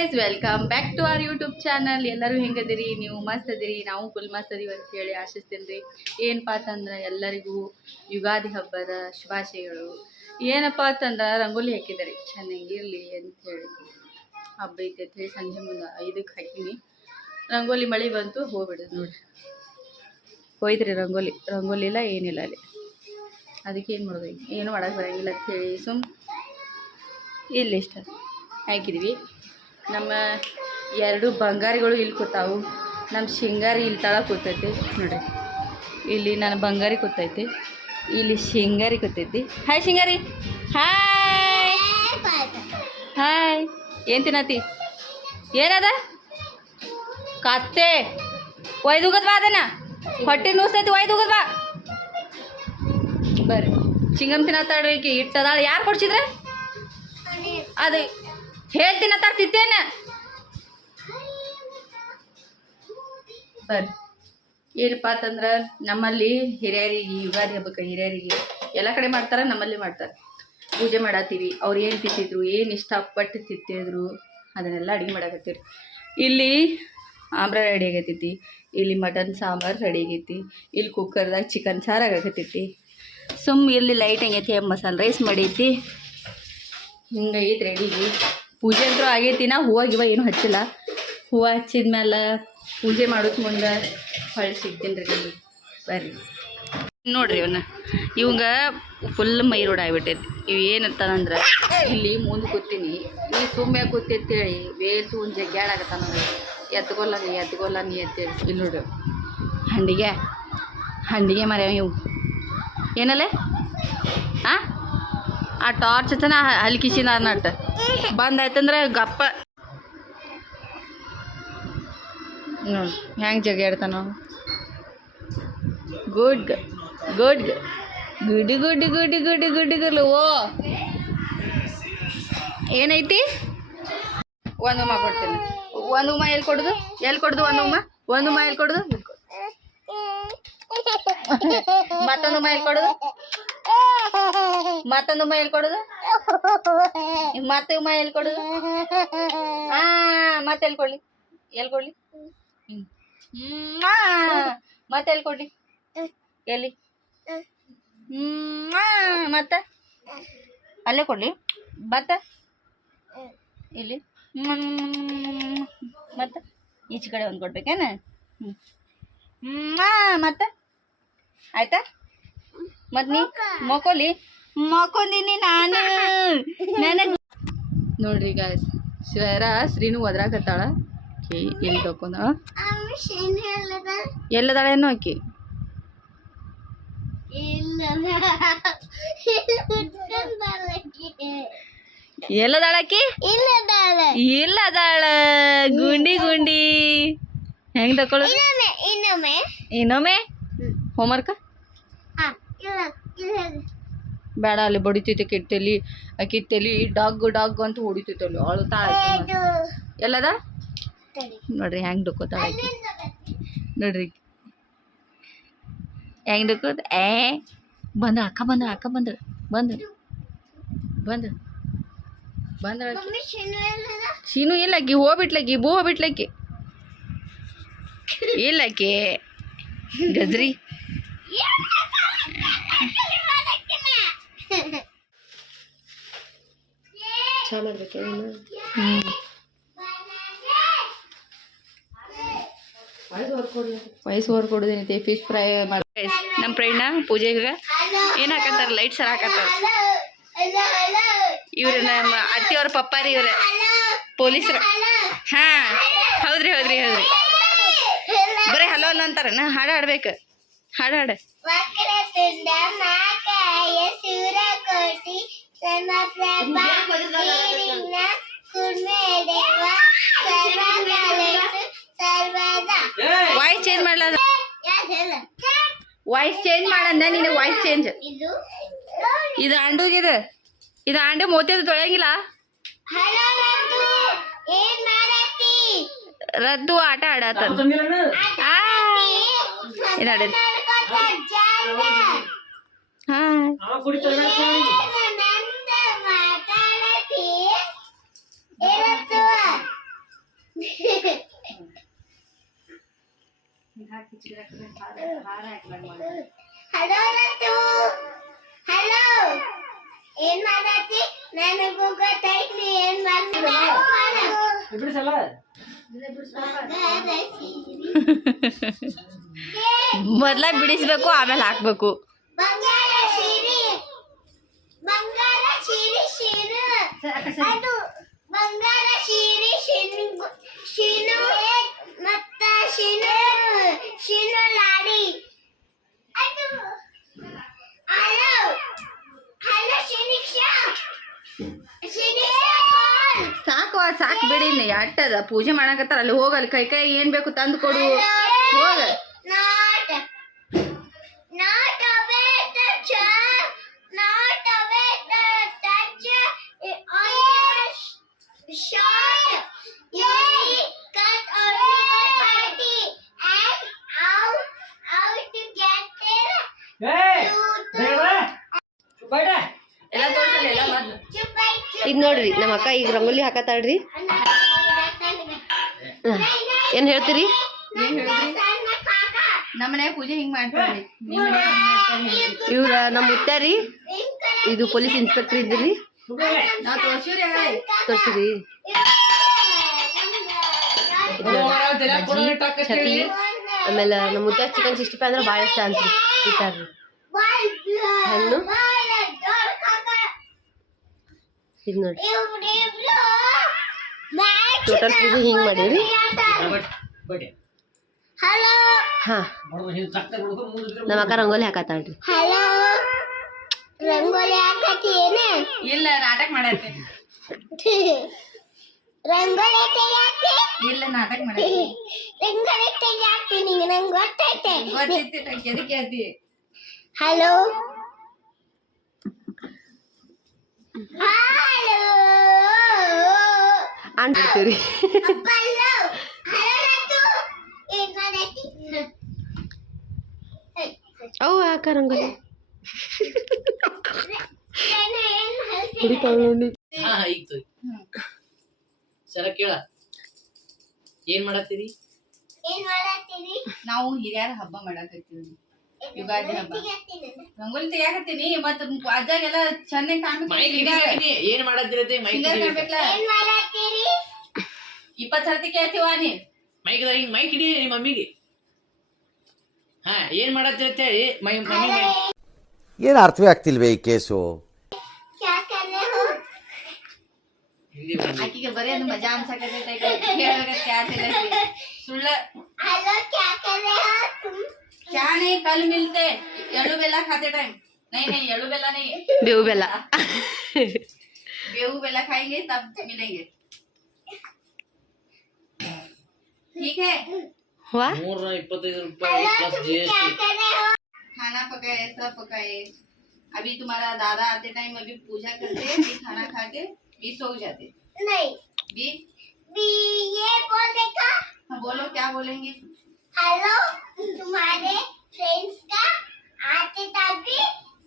Guys, welcome back to our YouTube channel. ಎಲ್ಲರೂ ಹೆಂಗದಿರಿ? ನೀವು ಮಸ್ತ್ ಅದಿರಿ, ನಾವು ಫುಲ್ ಮಸ್ತ್ ಅದೀವಿ ಅಂತ ಹೇಳಿ ಆಶಿಸ್ತೀನಿ ರೀ. ಏನಪ್ಪ ಅಂತಂದ್ರೆ ಎಲ್ಲರಿಗೂ ಯುಗಾದಿ ಹಬ್ಬದ ಶುಭಾಶಯಗಳು. ಏನಪ್ಪ ಅಂತಂದ್ರೆ ರಂಗೋಲಿ ಹಾಕಿದ್ದಾರೆ ಚೆನ್ನಾಗಿರಲಿ ಅಂಥೇಳಿ. ಹಬ್ಬ ಐತೆ ಅಂತ ಹೇಳಿ ಸಂಜೆ ಮುಂದೆ 5ಕ್ಕೆ ಹಾಕೀನಿ. ರಂಗೋಲಿ ಮಳೆ ಬಂತು, ಹೋಗ್ಬಿಡೋದು ನೋಡಿರಿ. ಹೋಯ್ತ್ರಿ ರಂಗೋಲಿ ಇಲ್ಲ ಏನಿಲ್ಲ ಅಲ್ಲಿ. ಅದಕ್ಕೆ ಏನು ಮಾಡೋದು, ಏನು ಮಾಡೋಕ್ಕೆ ಬರೋಂಗಿಲ್ಲ ಅಂಥೇಳಿ ಇಲ್ಲಿ ಇಷ್ಟ ಹಾಕಿದ್ವಿ. ನಮ್ಮ 2 ಬಂಗಾರಿಗಳು ಇಲ್ಲಿ ಕೂತಾವು. ನಮ್ಮ ಶೃಂಗಾರಿ ಇಲ್ಲಿ ತಳ ಕೂತೈತಿ ನೋಡ್ರಿ. ಇಲ್ಲಿ ನನ್ನ ಬಂಗಾರಿ ಕೂತೈತಿ, ಇಲ್ಲಿ ಶೃಂಗಾರಿ ಕೂತೈತಿ. Hi Shringari, hi hi. ಏನು ತಿನ್ನತಿ? ಏನದ ಕತ್ತೆ? ಒಯ್ದುಗದ್ ಬಾ, ಅದನ್ನ ಹೊಟ್ಟೆ ನುಸ್ತೈತಿ, ಒಯ್ದುಗದ್ ಬಾ. ಬರ್ರಿ, ಚಿಂಗಮ್ ತಿನ್ನತ್ತಾಡ್ರಿ. ಇಟ್ಟದಾಳ ಯಾರು ಕೊಡ್ಸಿದ್ರೆ? ಅದು ಹೇಳ್ತೀನಿ ತಿತ್ತೇನ. ಬರ್ರಿ, ಏನಪ್ಪ ಅಂತಂದ್ರೆ ನಮ್ಮಲ್ಲಿ ಹಿರಿಯರಿಗೆ ಯುಗಾದಿ ಹಬ್ಬಕ್ಕೆ ಹಿರಿಯರಿಗೆ ಎಲ್ಲ ಕಡೆ ಮಾಡ್ತಾರೆ, ನಮ್ಮಲ್ಲಿ ಮಾಡ್ತಾರೆ. ಪೂಜೆ ಮಾಡತ್ತೀವಿ. ಅವ್ರು ಏನು ತಿಂತಿದ್ರು, ಏನು ಇಷ್ಟಪಟ್ಟು ತಿಂತಿದ್ರು ಅದನ್ನೆಲ್ಲ ಅಡುಗೆ ಮಾಡಕತ್ತೀರಿ. ಇಲ್ಲಿ ಆಮ್ರ ರೆಡಿ ಆಗತ್ತೈತಿ, ಇಲ್ಲಿ ಮಟನ್ ಸಾಂಬಾರು ರೆಡಿ ಆಗೈತಿ, ಇಲ್ಲಿ ಕುಕ್ಕರ್ದಾಗ ಚಿಕನ್ ಸಾರು ಆಗಕತ್ತೈತಿ. ಇಲ್ಲಿ ಲೈಟ್ ಹೆಂಗೈತಿ, ಮಸಾಲೆ ರೈಸ್ ಮಾಡೈತಿ. ಹಿಂಗೈತಿ ರೆಡಿಗೆ. ಪೂಜೆ ಅಂತೂ ಆಗೈತಿ. ನಾ ಹೂವು ಏನೂ ಹಚ್ಚಿಲ್ಲ. ಹೂವು ಹಚ್ಚಿದ್ಮೇಲೆ ಪೂಜೆ ಮಾಡೋದು ಮುಂದೆ ಹೊಳ್ಳಿ ಸಿಗ್ತೀನಿ ರೀ ನಿಮಗೆ. ಬರ್ರಿ ನೋಡ್ರಿ, ಇವಂಗ ಫುಲ್ ಮೈ ರೋಡ್ ಆಗ್ಬಿಟ್ಟೈತಿ. ಇವು ಏನಂತಾನಂದ್ರೆ ಇಲ್ಲಿ ಮುಂದೆ ಕೂತೀನಿ, ನೀ ಸುಮ್ಮನೆ ಕೂತಿ ಅಂತೇಳಿ ಬೇತು ಒಂದು ಜಗ್ಗಾಡಾಗತ್ತ ನೋಡಿ. ಎತ್ಕೊಲ್ಲ ನೀ ಅಂತೇಳಿ. ಇಲ್ಲಿ ನೋಡ್ರಿ, ಹಂಡಿಗೆ ಮರ ಇವು ಏನಲ್ಲೇ ಆ ಟಾರ್ಚ್ ಹಚ್ಚನ ಹಲ್ಕಿಸಿನ ನಟ್ ಬಂದಾಯ್ತಂದ್ರೆ ಗಪ್ಪ ನೋಡಿ ಹೆಂಗೆ ಜಗ್ಗಾಡ್ತಾನ. ಗುಡ್ ಗುಡ್ಡು ಓ ಏನೈತಿ? ಒಂದು ಉಮ್ಮ ಕೊಡ್ತೀನಿ. ಒಂದು ಉಮ್ಮ ಎಲ್ಲಿ ಕೊಡುದು? ಒಂದು ಉಮ್ಮ ಎಲ್ಲಿ ಕೊಡುದು? ಮತ್ತೊಂದು ಉಮ್ಮ ಎಲ್ಲಿ ಕೊಡುದು? ಮತ್ತೊಂದು ಉಮ್ಮ ಎಲ್ಲಿ ಕೊಡುದು? ಮತ್ತೆ ಉಮ್ಮ ಎಲ್ಲಿ ಕೊಡುದು? ಮತ್ತೆ ಎಲ್ಲಿ ಕೊಡ್ಲಿ? ಮತ್ತೆ ಎಲ್ಲಿ ಕೊಡ್ಲಿ? ಎಲ್ಲಿ? ಮತ್ತೆ ಅಲ್ಲೇ ಕೊಡ್ಲಿ? ಮತ್ತೆ ಇಲ್ಲಿ ಮತ್ತೆ ಈಚೆ ಕಡೆ ಒಂದು ಕೊಡ್ಬೇಕೇನ? ಮತ್ತೆ ಆಯ್ತಾ? ಮತ್ತು ನೀ ಮಕ್ಕೊಂದಿನಿ ನಾನು. ನನಗೆ ನೋಡ್ರಿ ಗಾಯ್ಸ್, ಶ್ರೀನು ಒದ್ರಾಕತ್ತಾಳ. ಎಲ್ಲಿ ತಕೊಂಡ ಎಲ್ಲದಾಳ ಏನೋ ಆಕಿ? ಎಲ್ಲದಾಳ ಆಕಿ? ಇಲ್ಲದಾಳ. ಗುಂಡಿ ಹೆಂಗ್ ತಕೊಳ್ಳೋದು? ಇನ್ನೊಮ್ಮೆ ಹೋಮ್ವರ್ಕ್ ಬೇಡ. ಅಲ್ಲಿ ಬಡಿತೈತೆ ಕೆಟ್ಟಲಿ. ಆಕಿ ತಲಿ ಡಾಗ್ ಅಂತ ಹೊಡಿತೈತಲ್ಲಿ. ಅಳ್ತಾ ಎಲ್ಲದ ನೋಡ್ರಿ ಹೆಂಗೆ ಡುಕ್ಕೋತಾಳ ಆಕಿ. ನೋಡ್ರಿ ಹೆಂಗೆ ಡುಕ್ಕೋದು. ಅಕ್ಕ ಬಂದಳ. ಶೀನು ಇಲ್ಲ, ಆಕಿ ಹೋಗ್ಬಿಟ್ಲಕ್ಕಿ. ಹೋಗ್ಬಿಟ್ಲಕ್ಕಿ ಇಲ್ಲಕ್ಕಿ ಗಜ್ರಿ. ವಯಸ್ಸು ಹೊರ್ಕೊಡೋದೇನೈತಿ. ಫಿಶ್ ಫ್ರೈ ಮಾಡಿ ನಮ್ಮ ಫ್ರೆಂಡ್ನ ಪೂಜೆಗೆ ಏನು ಹಾಕತ್ತಾರ? Light sir ಹಾಕತ್ತಾರ. ಇವ್ರ ನಮ್ಮ ಅತ್ತಿಯವ್ರ ಪಪ್ಪಾರಿ, ಇವ್ರ ಪೊಲೀಸರು. ಹೌದ್ರಿ ಬರೀ ಹಲೋ ಅಲ್ಲ ಅಂತಾರನ? ಹಾಡು ಹಾಡ್ಬೇಕು. ಹಾಡು ವಾಯ್ಸ್ ಚೇಂಜ್ ಮಾಡಲ. ವಾಯ್ಸ್ ಚೇಂಜ್ ಮಾಡಂದ ನೀನು. Voice change. ಇದು ಅಂಡುಗಿದೆ. ಇದು ಅಂಡೆ ಮೋತಿದು ತೊಳೆಯಂಗಿಲ್ಲ. ರದ್ದು ಆಟ ಆಡತ್ತ. ಹಲೋ ರತು, ಹಲೋ ಏನ್ ಮಾಡತ್ತಿ? ನನಗೂ ಗೊತ್ತೈತಿ ಏನ್ ಮೊದ್ಲ ಬಿಡಿಸ್ಬೇಕು ಆಮೇಲೆ ಹಾಕ್ಬೇಕು. ಬಂಗಾರ ಸೀರೆ, ಬಂಗಾರ ಸೀರೆ ಶೀನು, ಅದು ಬಂಗಾರ ಸೀರೆ ಶೀನು ಮತ್ತ ಶೀನು ಲಾಡಿ. ಅದು ಹಲೋ ಹಲೋ ಶಿನಿಕ್ಷಾ, ಶಿನಿಕ್ಷಾ ಕಾಲ್. ಸಾಕು ಬಿಡಿ, ಇನ್ನು ಅಟ್ಟದ ಪೂಜೆ ಮಾಡಕತ್ತಾರ. ಅಲ್ಲಿ ಹೋಗಲ್ಲಿ ಕೈ ಏನ್ ಬೇಕು ತಂದು ಕೊಡು. ಹೋಗ. Not away the chair, not away the touch on your short. You cut only one party and out to get there. ಎಲ್ಲ ತೋರ್ಸಲ್ಲ, ಎಲ್ಲ ಮೊದ್ಲು. ಈಗ ನೋಡ್ರಿ ನಮ್ಮ ಅಕ್ಕ ಈಗ ರಂಗೋಲಿ ಹಾಕತ್ತಾಳ್ರಿ. ಏನ್ ಹೇಳ್ತೀರಿ? ನಮ್ಮನೆ ಪೂಜೆ ಹಿಂಗ್ ಮಾಡ್ತಾರ್ರಿ. ಇವ್ರ ನಮ್ಮ ಮುತ್ಯಾರಿ, ಇದು ಪೊಲೀಸ್ ಇನ್ಸ್ಪೆಕ್ಟರ್ ಇದ್ರಿ. ನಾವ್ ತೋರ್ಸಿವ್ರಿ. ತೋರ್ಸಿರಿ ಛತ್ರಿ. ಆಮೇಲೆ ನಮ್ಮ ಮುತ್ಯಾರ ಚಿಕನ್ 65 ಅಂದ್ರೆ ಭಾಳ ಇಷ್ಟ ಅಂತ್ರಿ. ಇಟ್ಟಾರ್ರಿ ಹಣ್ಣು. ಇದು ನೋಡ್ರಿ ಟೋಟಲ್ ಪೂಜೆ ಹಿಂಗ್ ಮಾಡೀವ್ರಿ. ಹಲೋ ಹಾ ನಮ್ಮ ಅಕ್ಕ ರಂಗೋಲಿ ಹಾಕತ್ತಾಳ್ರಿ. ಹಲೋ ರಂಗೋಲಿ ಹಾಕತಿ ಏನೇ? ಇಲ್ಲ, ನಾಟಕ ಮಾಡತ್ತೆ. ರಂಗೋಲಿ ತೆಗಿಯಾತಿ? ಇಲ್ಲ, ನಾಟಕ ಮಾಡತ್ತೆ. ರಂಗೋಲಿ ತೆಗಿಯಾತಿ ನಿಂಗೆ? ನಂಗೆ ಗೊತ್ತೈತೆ. ಗೊತ್ತೈತಿ, ಎದಕ್ಕೆ ಹೇಳ್ತಿ? ಹಲೋ ಹಲೋ ಅಂತೀರಿ. ಹಲೋ ಹಲೋ ರತು, ಏನ್ ಮಾಡತ್ತಿ? ಅವು ಅಕ್ಕ ರಂಗೋಲಿ ಏನ್ ಹೇಳ್ತಿ? ಕುಡಿತಾಳ ನೋಡಿ. ಸರ ಕೇಳ, ಏನ್ ಮಾಡತ್ತೀರಿ? ಏನ್ ಮಾಡತ್ತೀರಿ? ನಾವು ಹಿರಿಯರ ಹಬ್ಬ ಮಾಡಕತ್ತೀವಿ, ಯುಗಾದಿ ಹಬ್ಬ. ರಂಗೋಲಿ ತೆಗಿಯಾಕತ್ತೀನಿ. ಮತ್ತ ಅಜ್ಜಾಗೆಲ್ಲ ಚೆನ್ನಾಗಿ ಕಾಣ್ಬೇಕು. ಏನ್ ಮಾಡತ್ತೀರತ್ತೆ? ಮೈಕ್ ಕಾಣ್ಬೇಕಲ್ಲ. ಏನ್ ಮಾಡತ್ತೀರಿ? 20 ಸರ್ತಿ ಕೇಳ್ತೀವ ನೀ. ಹಿಂಗ್ ಮೈಕ್ ಹಿಡಿ ನಿಮ್ಮ ಮಮ್ಮಿಗೆ. ಹಾ, ಏನ್ ಮಾಡತ್ತೀರತ್ತೆ? ಏನು ಅರ್ಥವೇ ಆಗ್ತಿಲ್ವೇ ಈ ಕೇಸು? ಕ್ಯಾ ಕರ್ ರಹೆ ಹೋ? ಆಕಿಗೆ ಬರೀ ಅದು ಮಜಾ ಅನ್ಸಕತ್ತೈತೆ. ಸುಳ್ಳ. हेलो क्या कर रहे हो तुम? क्या नहीं, कल मिलते एळू बेला खाते टाइम. नहीं एळू बेला नहीं, ಬೇವು ಬೆಲ್ಲ. गेहूं बेला खाएंगे तब मिलेंगे, ठीक है? ವಾ 325 हेलो रुपए प्लस तुम क्या जीएसटी. कर रहे हो? खाना पकाए, सब पकाए. अभी तुम्हारा दादा आते टाइम अभी पूजा करते, भी खाना खाते, भी सो जाते. नहीं भी ये बोल देखा. हाँ, बोलो क्या बोलेंगे? हेलो तुम्हारे फ्रेंड्स का आते तभी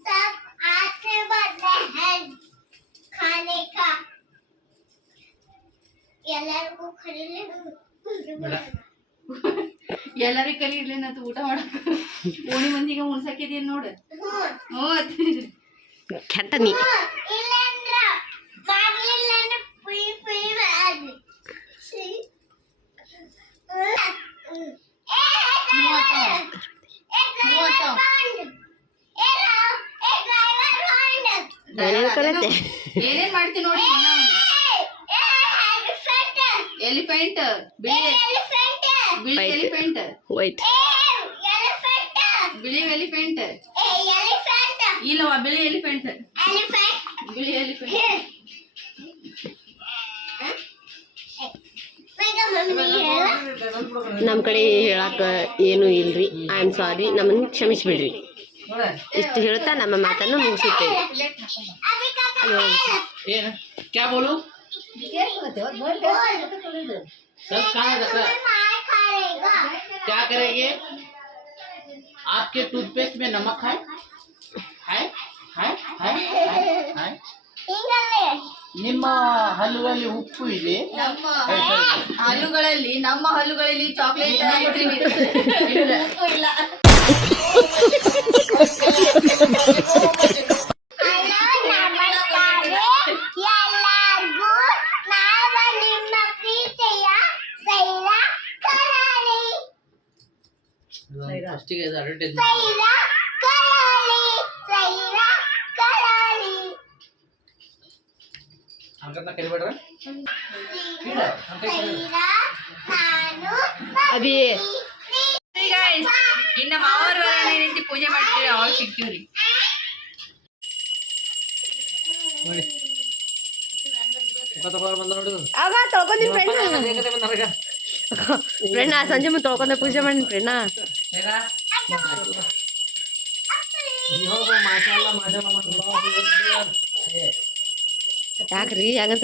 सब आते बदले हैं खाने का. ಎಲ್ಲರಿಗೂ ಖರೀಲೆ ಎಲ್ಲರಿಗೂ ಕರೀಲಿ ನಾ ಊಟ ಮಾಡಕ ಓಣಿ ಮಂದಿಗೆ ಉಣ್ಸಕಿದೀನಿ ನೋಡು. ಕೆಟ್ಟ ನೀ ಇಲ್ಲಂದ್ರ ಮಾಡ್ಲಿಲ್ಲ ಅಂದ್ರೆ ಪುಯಿ ಪುಯಿ ಮಾಡಿ. ಏನೇನು ಕಲಿತೆ? ಏನೇನ್ ಮಾಡ್ತೀನಿ ನೋಡಿ. ಎಲಿಫೆಂಟ್, ಬಿಳಿ ಎಲಿಫೆಂಟ್, ವೈಟ್ ಬಿಳಿ ಎಲಿಫೆಂಟ್. ಇಲ್ಲವ ಬಿಳಿ ಎಲಿಫೆಂಟ್, ಬಿಳಿ ಎಲಿಫೆಂಟ್. ನಮ್ಮ ಕಡೆ ಹೇಳಕ್ಕ ಏನು ಇಲ್ರಿ. ಐ ಆಮ್ ಸಾರಿ, ನಮ್ಮನ್ನು ಕ್ಷಮಿಸ್ಬಿಡ್ರಿ. ಇಷ್ಟು ಹೇಳ್ತಾ ನಮ್ಮ ಮಾತನ್ನು ಮುಗಿಸುತ್ತೇವೆ. ಏನು क्या बोलूं? सब खाना क्या करेंगे? आपके टूथपेस्ट में नमक है? है है है है ನಿಮ್ಮ ಹಲ್ಲುವಲ್ಲಿ ಉಪ್ಪು ಇದೆ. ನಮ್ಮ ಹಲ್ಲುಗಳಲ್ಲಿ ನಮ್ಮ ಹಲ್ಲುಗಳಲ್ಲಿ ಚಾಕ್ಲೇಟ್ ಐಸ್ ಕ್ರೀಮ್ ಇದೆ ಇಲ್ಲ ಹಲೋ ನಮಸ್ಕಾರ ಎಲ್ಲರಿಗೂ ನಾವು ನಿಮ್ಮ ಪ್ರೀತಿಯ ಸೈರಾ ಕರಾಳಿ ಫಸ್ಟಿಗೆ ಅಡ್ವರ್ಟೈಸ್ ಸೈರಾ ಕರಾಳಿ ಸೈರಾ ಕರಾಳಿ ಹಂಗಂತ ಕರಿಬೇಡ್ರ ಸೈರಾ ನಾನು ಅಭಿ ಗೈಸ್ ಇನ್ನ ಮಾವರ ಏನೈತಿ ಪೂಜೆ ಮಾಡ್ತೀವಿ ಅವಾಗ ಸಿಗ್ತೀವ್ರಿ ನೋಡಿ ಬಂದ ನೋಡಿ ಆಗ ತೊಳ್ಕೊಂಡಿ ಫ್ರೆಂಡ್ ಸಂಜೆ ಮುಂದೆ ತೊಳ್ಕೊಂಡೆ ಪೂಜೆ ಮಾಡಿ ಫ್ರೆಂಡ್ ಯಾಕ್ರಿ ಯಾಕಂತ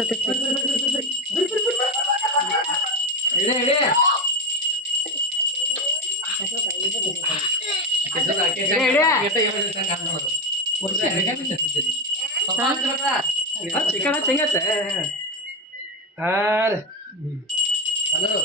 ಚಿಕನ ಚೆಂಗತ್ತೆ ಹಲೋ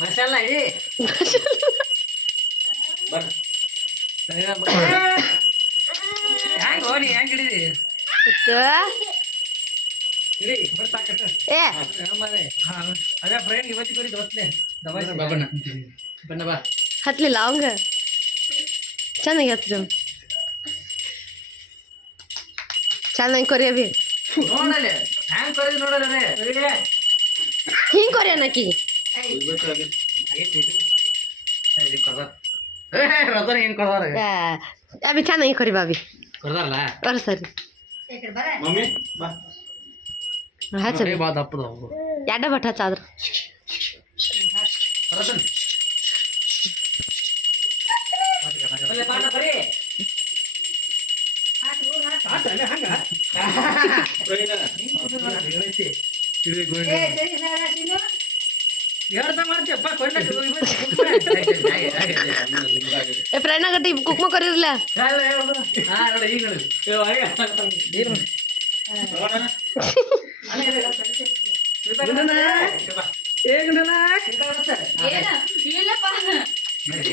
ಮಸಾಲ ಇಡಿ ಹ್ಯಾಂಗ ಹೋಗಿ ಹೆಂಗ್ ಹಿಡಿದಿ ಇಡಿ ಬರ್ತಾಕತ್ತ ಏ ಅದೇ ಫ್ರೆಂಡ್ ಇವತ್ತಿ ಕೊಡಿ ದೋಸ್ಲೆ ದವಾಯಿ ಬಣ್ಣ ಬಣ್ಣ ಬಾ ಹತ್ಲಿಲ್ಲ ಅವಂಗ ಚೆನ್ನಾಗಿ ಹತ್ತಿದ ಚೆನ್ನಾಗಿ ಕೊರಿಯಬಿ ನೋಡಲೆ ಹ್ಯಾಂಗ್ ಕೊರಿದ್ ನೋಡಲೆ ಹಿಂಗ್ ಕೊರಿಯನಕಿ ರತನ ಏನ್ ಕೊಡ್ದಾರ ಅಭಿ ಚೆನ್ನಾಗಿ ಕೊರಿ ಬಾಬಿ ಕೊಡ್ದಾರಲ್ಲ ಬರ ಸರಿ ಮಮ್ಮಿ ಬಾ ಹಚ್ಚ ಬಾ ದಪ್ಪದ ಎಡ್ಡ ಬಟ್ ಹಚ್ಚಾದ್ರ ರತನ್ ಪಾಠ ಬರೀ ಫ್ರೆಂಡ್ ಆಗಟ್ಟಿ ಕುಕ್ಮ ಕೊರಿರ್ಲ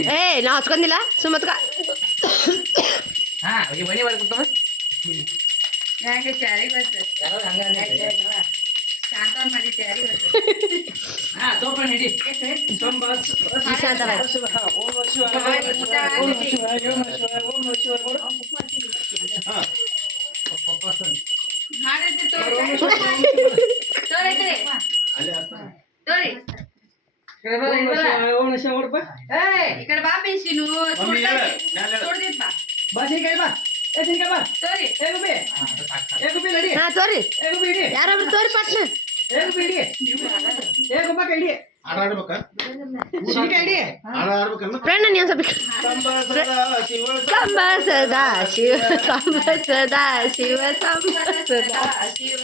ಏ ನಾ ಹಚ್ಕೊಂಡಿಲ್ಲ ಸುಮತ್ಕ ಮನಿ ಮಾಡಿ ಕೂತ ಹೆಂಗೆ ಚಾರಿಗೆ ಬರ್ತದೆ ಶಾಂತವನ್ ಮಾಡಿ ಚಾರಿಗೆ ಬರ್ತದೆ ತೋಪಣ ಹಿಡಿ ಹಾಡೈತಿ ತೋರಿ ಈ ಕಡೆ ಬಾ ಬೇಸಿನು ಸುಡ್ದಿತ್ ಬಾ ತೋರಿ ಹಾ ತೋರಿ ಯಾರೊಬ್ರು ತೋರಿ ಪಟ್ನ ಫ್ರೆಂಡ್ ನೀವು ಸ್ವಲ್ಪ ಸಂಬ ಸದಾ ಶಿವ ಸಂಬ ಸದಾ ಶಿವ ಸಂಬ ಸದಾ ಶಿವ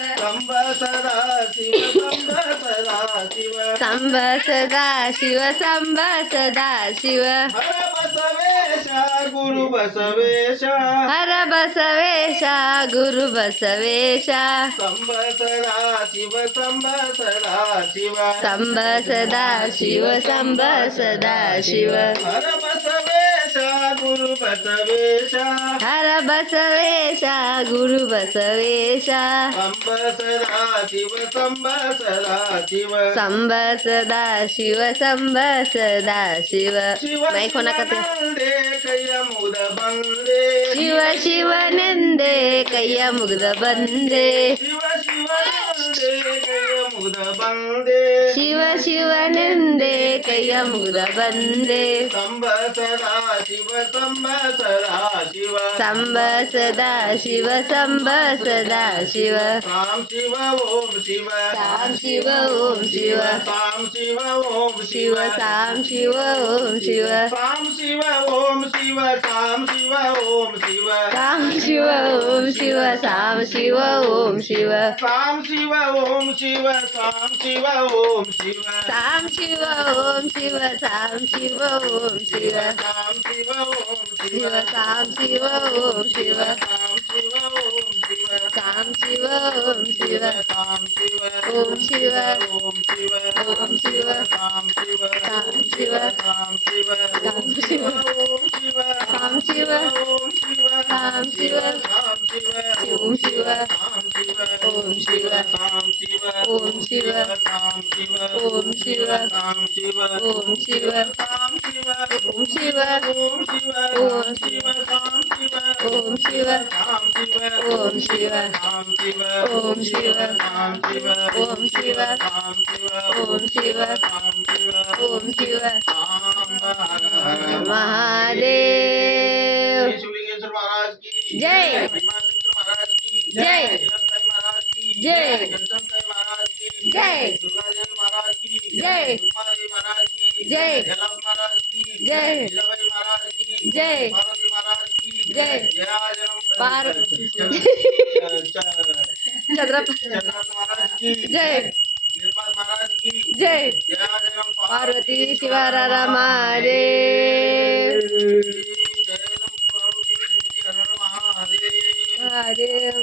ಸಂಬ ಸದಾ ಶಿವ ಸಂಬ ಸದಾ ಶಿವ ಗುರು ಬಸವೇಶ ಹರ ಬಸವೇಶ ಗುರು ಬಸವೇಶ ಸಂಬ ಸದಾ ಶಿವ ಸಂಬ ಸದಾ ಶಿವ ಸಂಬ ಸದಾ ಶಿವ ಸಂಬ ಸದಾ ಶಿವ ಹರ ಬಸವೇಶ ಗುರು ಬಸವೇಶ ಹರ ಬಸವೇಶ ಗುರು ಬಸವೇಶ ಸಂಬ ಸದಾ ಶಿವ ಸಂಬ ಸದಾ ಶಿವ ಸಂಬ ಸದಾ ಶಿವ ಸಂಬ ಸದಾ ಶಿವ ಮೈಕ್ ಹೊನಕತ್ತೆ ಕೈಯ ಮುದ ಬಂದೆ ಶಿವ ಶಿವನೆಂದೆ ಕೈಯ ಮುಗ್ದ ಬಂದೆ ಶಿವ ಶಿವ ಶಿವ ಶಿವನೆಂದೇ ಕೈಯ ಮುಗಿದ ಬಂದೆ ಸಂಬ ಸದಾ ಶಿವ ಸಂಬ ಸದಾ ಶಿವ ಸಂಬ ಸದಾ ಶಿವ ಸಂಬ ಸದಾ ಶಿವ ಸಾಂ ಶಿವ ಓಂ ಶಿವ ಸಾಂ ಶಿವ ಓಂ ಶಿವ ಸಾಂ ಶಿವ ಓಂ ಶಿವ ಸಾಂ ಶಿವ ಓಂ ಶಿವ ಸಾಂ ಶಿವ ಓಂ ಶಿವ ಸಾಂ ಶಿವ ಓಂ ಶಿವ ಸಾಂ ಶಿವ ಓಂ ಶಿವ ಸಾಂ ಶಿವ ಓಂ ಶಿವ ಸಾಂ ಶಿವ ಓಂ ಶಿವ ಸಾಂ ಶಿವ ಓಂ ಶಿವ ಸಾಂ ಶಿವ ಓಂ ಶಿವ ಸಾಂ ಶಿವ ಓಂ ಶಿವ ಸಾಂ ಶಿವ ಓಂ ಶಿವ ಶಿವ ಸಾಂ ಶಿವ ಓಂ ಶಿವ ಸಾಂ ಶಿವ ಓಂ ಶಿವ ಸಾಂ ಶಿವ ಓಂ ಶಿವ ಸಾಂ ಶಿವ ಓಂ ಶಿವ ಓಂ ಶಿವ ಓಂ ಶಿವ ಸಾಂ ಶಿವ ಸಾಂ ಶಿವ ಸಾಂ ಶಿವ ಸಾಂ ಶಿವ ಓಂ ಶಿವ ಸಾಂ ಶಿವ ಓಂ ಶಿವ ಸಾಂ ಶಿವ ಸಾಂ ಶಿವ ಓಂ ಶಿವ ಸಾಂ ಶಿವ ಓಂ ಶಿವ ಸಾಂ ಶಿವ ಓಂ ಶಿವ ಸಾಂ ಶಿವ ಓಂ ಶಿವ ಸಾಂ ಶಿವ ಓಂ ಶಿವ ಸಾಂ ಶಿವ ಓಂ ಶಿವ ಓಂ ಶಿವ ಓಂ ಶಿವ ಸಾಂ ಶಿವ ಓಂ ಶಿವ ಸಾಂ ಶಿವ ಓಂ ಶಿವ ಸಾಂ ಶಿವ ಓಂ ಶಿವ ಸಾಂ ಶಿವ ಓಂ ಶಿವ ಸಾಂ ಶಿವ ಓಂ ಶಿವ ಸಾಂ ಶಿವ ಓಂ ಶಿವ साम महादेव शिवलिंगेश्वर महाराज की जय। भीमाशंकर महाराज की जय। नीलमसाई महाराज की जय। घनश्यामसाई महाराज की जय। दुर्गाजन महाराज की जय। रुक्मादेवी महाराज की जय। जलाब महाराज की जय। लीलाबाई महाराज की जय। पार्वती महाराज की जय। जयाजनम चंद्रप चंद्रनाथ महाराज की जय। नीलपाल महाराज की जय। जयाजनम पार्वती शिवारारा महादेव जयनम पार्वती मूर्ति हर हर महादेव महादेव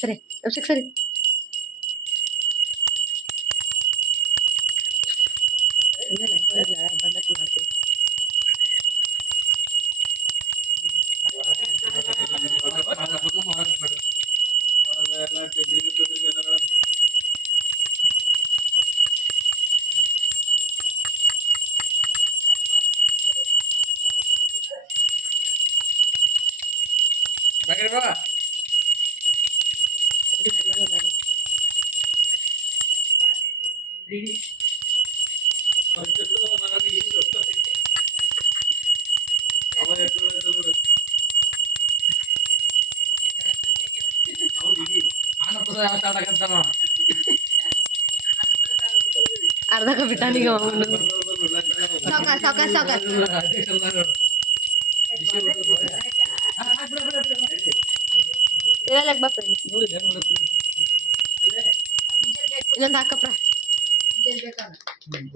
ಸರಿ ಅಭಿಷೇಕ್ ಸರಿ ಬಂದಕ್ಕೆ ಮಾಡ್ತೀವಿ ಎಲ್ಲ ಕೆಜರಿಗೆ ಪೆಜರಿಗೆ ಎಲ್ಲ bagre baga ana pusa start agantano ಅರ್ಧ ಬಿಟ್ಟಾನಿಗೆ ಅವನು ಸಾವಕಾಶ ಸಾವಕಾಶ ಸಾವಕಾಶ ಇರಲ್ಲ ಬಾಪ ಇನ್ನೊಂದು ಹಾಕಪ್ಪ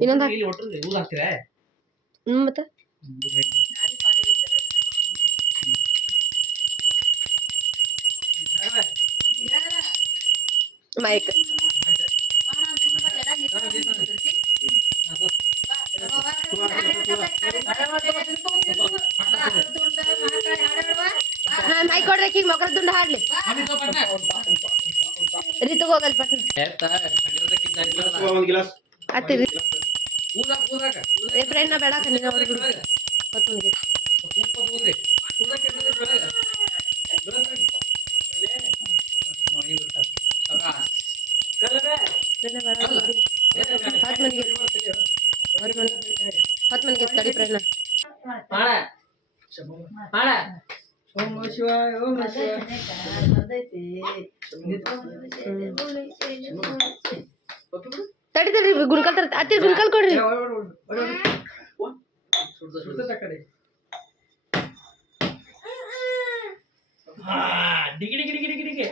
ಇನ್ನೊಂದು ಹಾಕಿ ಮತ್ತೆ ಮೈಕ್ ಮೈಕ್ ಕೊಡ್ರಿ ಈಗ ಮೊಕರ ದುಂಡ ಹಾಡ್ಲಿ ರಿತು ಹೋಗಲ್ ಪಟ್ನ ಒಂದು ಗಿಲಾಸ್ ಹತ್ತಿರಿ ಫ್ರೆಂಡ್ ಬೇಡ ನೀನು ಅವ್ರಿಗೆ ಕೊತ್ತಂಬರಿ ಹತ್ತು ಮನೆಗೆ ತಡಿ ಪ್ರಯತ್ನ ತಡಿ ತಡಿ ಗುಣಕಾಲ್ ತರ ಅತ್ತಿ ಗುಣಕಾಲ್ ಕೊಡ್ರಿ ಡಿಗಿ ಡಿಗಿ ಡಿಗಿ ಡಿಗಿ ಡಿಗಿ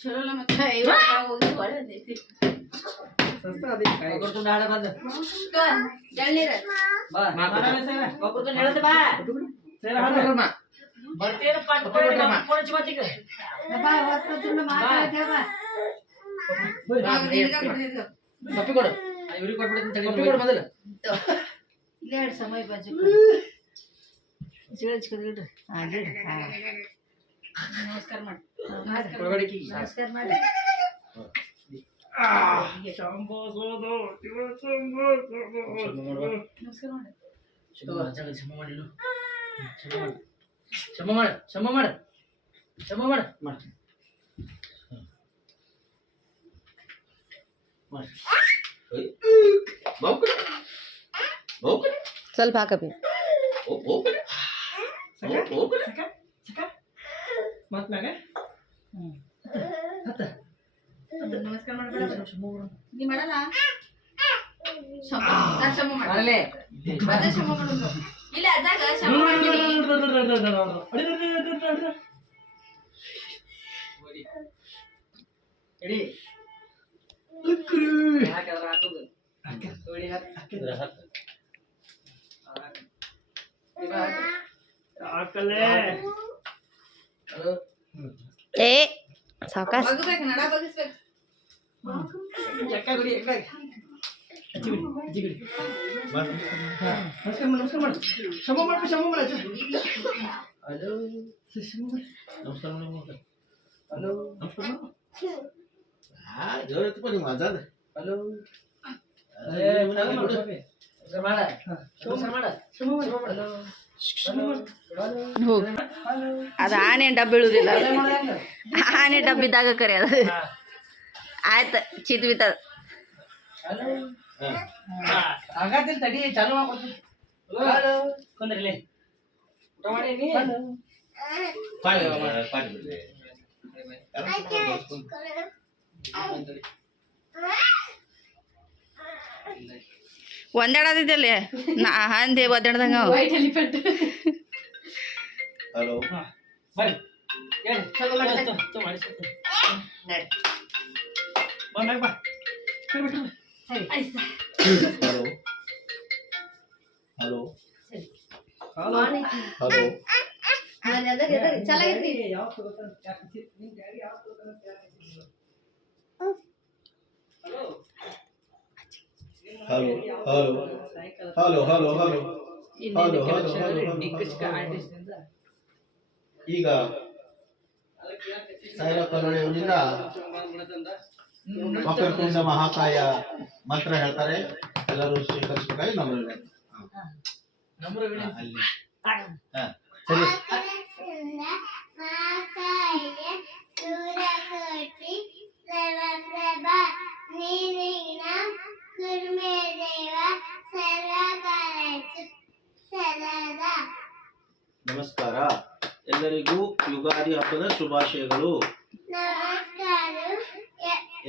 ಚಲೋ ಮತ್ತೆ 50 ಹೋಗಿ ಒಳ್ಳೆದೈತಿ ಎಳ್ನೀರ ಸಮಯ ಬಾಜು ನಮಸ್ಕಾರ ಮಾಡಿ ನಮಸ್ಕಾರ ಮಾಡಿ ಶಂಭೋ ಸೋದೋ ಶಿವ ಶಂಭೋ ಸೋದೋ. ಸ್ವಲ್ಪ ಹಾಕಪ್ಪಿ. ನಮಸ್ಕಾರ ಮಾಡ್ಬೇಡ ನೀ ಮಾಡಲ್ಲ ಶಮ ಮಾಡಲ್ಲ ಅದೇ ಶಮ ಮಾಡೋದು ಇಲ್ಲ ಅದಾಗ ಶಮ ಮಾಡ್ತೀನಿ ಏ ಸಾವಕಾಶ. ಬಗ್ಬೇಕು ನಡ ಬಗ್ಸ್ಬೇಕು माझा ಹೋಗ್ ಅದು ಆನೆ ಡಬ್ಬ ಬೀಳುದಿಲ್ಲ ಆನೆ ಡಬ್ಬಿದ್ದಾಗ ಕರೆ ಅದು ಆಯ್ತು ಚಿತ್ ಬಿತ್ತದ ತಡಿ ಚಾಲು ಮಾಡ್ಕೊಡ್ತೀನಿ ಕುಂದ್ರಲಿ ಊಟ ಮಾಡೀನಿ ಒಂದಾಡದಿದ್ದಲ್ಲಿ ನಾ ಹಂದೆ ಒದ್ದಾಡ್ದಂಗ ಹಲೋ ಬರ್ರಿ ಹೇಳಿ ಚಲೋ ಮಾಡಿ ಬಾ hello hello hello hello hello hello hello hello hello hello hello ಈಗ ಸೈರ ಕರುಣೆಯಿಂದ ವಕ್ರತುಂಡ ಮಹಾಕಾಯ ಮಂತ್ರ ಹೇಳ್ತಾರೆ, ಎಲ್ಲರೂ ಸ್ವೀಕರಿಸಬೇಕಾಗಿ ನಮ್ಮ ಅಲ್ಲಿ ಸರಿ. ನಮಸ್ಕಾರ, ಎಲ್ಲರಿಗೂ ಯುಗಾದಿ ಹಬ್ಬದ ಶುಭಾಶಯಗಳು.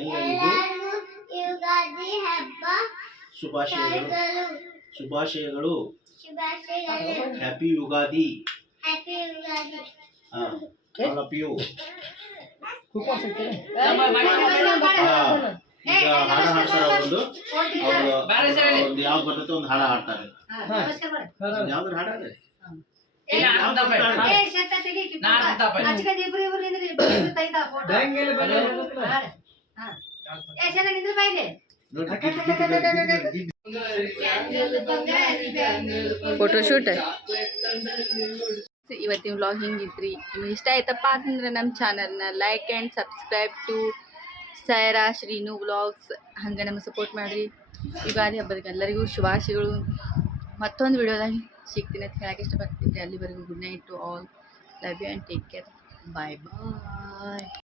ಎಲ್ಲರಿಗೂ ಯುಗಾದಿ ಹಬ್ಬ ಶುಭಾಶಯಗಳು ಶುಭಾಶಯಗಳು. Happy Ugadi. Happy Ugadi. All of you. ಈಗ ಹಾಡು ಹಾಡ್ತಾರೆ ಒಂದು ಯಾವ್ದು ಬರ್ತೈತೆ ಒಂದು ಹಾಡು ಹಾಡ್ತಾರೆ. ಯಾವ್ದು ಹಾಡಾದ್ರೆ ಫೋಟೋಶೂಟ್. ಇವತ್ತಿನ ವ್ಲಾಗ್ ಹಿಂಗಿತ್ರಿ. ನಿಮ್ಗೆ ಇಷ್ಟ ಆಯ್ತಪ್ಪ ಅಂತಂದ್ರೆ ನಮ್ಮ ಚಾನಲ್ನ like and subscribe to Saira Srinu vlogs. ಹಂಗೆ ನಮಗೆ ಸಪೋರ್ಟ್ ಮಾಡಿರಿ. ಯುಗಾದಿ ಹಬ್ಬದ ಎಲ್ಲರಿಗೂ ಶುಭಾಶಯಗಳು. ಮತ್ತೊಂದು ವಿಡಿಯೋದಾಗ ಸಿಗ್ತೀನಿ ಅಂತ ಹೇಳಕ್ಕೆ ಇಷ್ಟಪಡ್ತೀನಿ. ಅಲ್ಲಿವರೆಗೂ good night to all. Love you and take care. Bye bye.